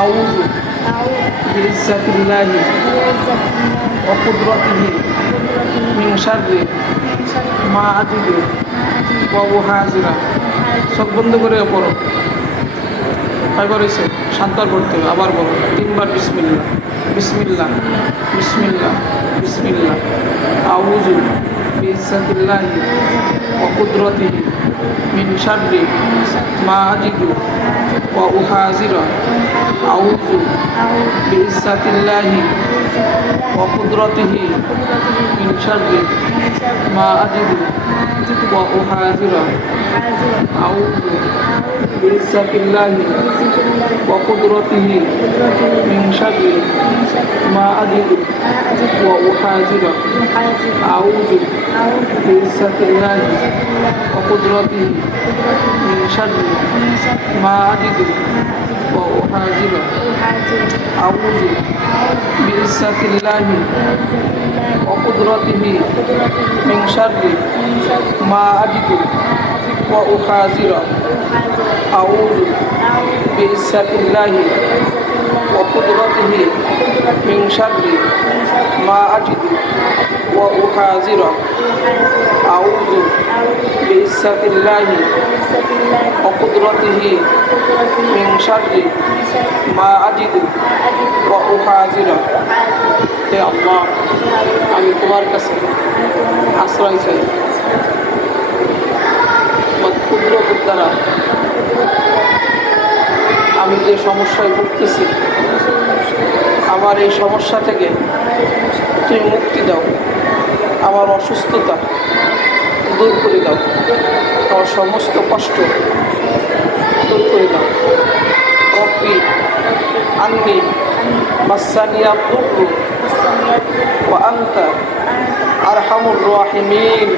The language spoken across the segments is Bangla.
আউযু বিইজ্জাতিল্লাহি ওয়া কুদরাতিহি মিন শাররি মা আজিদু ওয়া উহাযিরা। চোখ বন্ধ করে পড়ো। কয়বার হয়েছে? শান্তর পড়তে হবে। আবার বলো 3 বার বিসমিল্লাহ বিসমিল্লাহ বিসমিল্লাহ বিসমিল্লাহ। আউযু বিইজ্জাতিল্লাহি ওয়া কুদরাতিহি মিন শাররি মা আজিদু ওয়া উহাযিরা। আউযু বিইজ্জাতিল্লাহি ওয়া কুদরাতিহি মিন শাররি মা আজিদু ওয়া উহাযিরা। আউযু বিইজ্জাতিল্লাহি ওয়া কুদরাতিহি মিন শাররি মা আজিদু ওয়া উহাযিরা। আউযু বিইজ্জাতিল্লাহি ওয়া কুদরাতিহি মিন শাররি মা আজিদু ওয়া উহাযিরা। আউযু বিইজ্জাতিল্লাহি ওয়া কুদরাতিহি মিন শাররি মা আজিদু ওয়া উহাযিরা। আউযু বিইজ্জাতিল্লাহি ওয়া কুদরাতিহি মিন শাররি মা আজিদু ওয়া উহাযিরা। আউযু বিইজ্জাতিল্লাহি ওয়া কুদরাতিহি মিন শাররি মা আজিদু ওয়া উহাযিরা। হে আল্লাহ, আমি তোমার কাছে আশ্রয় চাই। তোমার কুদরতের দ্বারা আমি যে সমস্যায় ভুগতেছি, আমার এই সমস্যা থেকে তুমি মুক্তি দাও। আমার অসুস্থতা দূর করে দাও। আমার সমস্ত কষ্ট দূর করে দাও। রব্বি আন্নি মাসানিয়া দুররু ওয়া আনতা আরহামুর রাহিমিন।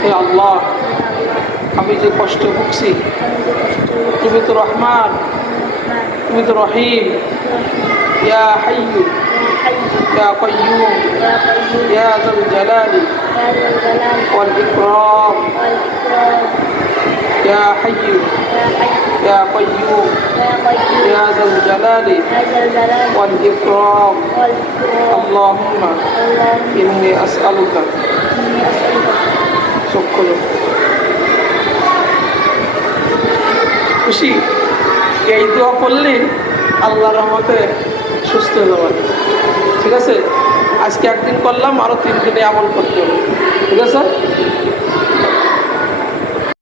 হে আল্লাহ, আমি যে কষ্ট ভুগছি, তুমি তো রহমান, তুমি তো রহিম। ইয়া হাইয়্যু ইয়া কাইয়্যুম ইয়া যাল জালালি ওয়াল ইকরাম। ইয়া হাইয়্যু ইয়া কাইয়্যুম ইয়া যাল জালালি ওয়াল ইকরাম। আল্লাহুম্মা ইন্নী আসআলুকা। চোখ খোলো। খুশি? এই দোয়া পড়লে আল্লাহর রহমতে সুস্থ হয়ে যাবেন। ঠিক আছে? আজকে একদিন করলাম, আরও 3 দিনে আমল করতে হবে। ঠিক আছে?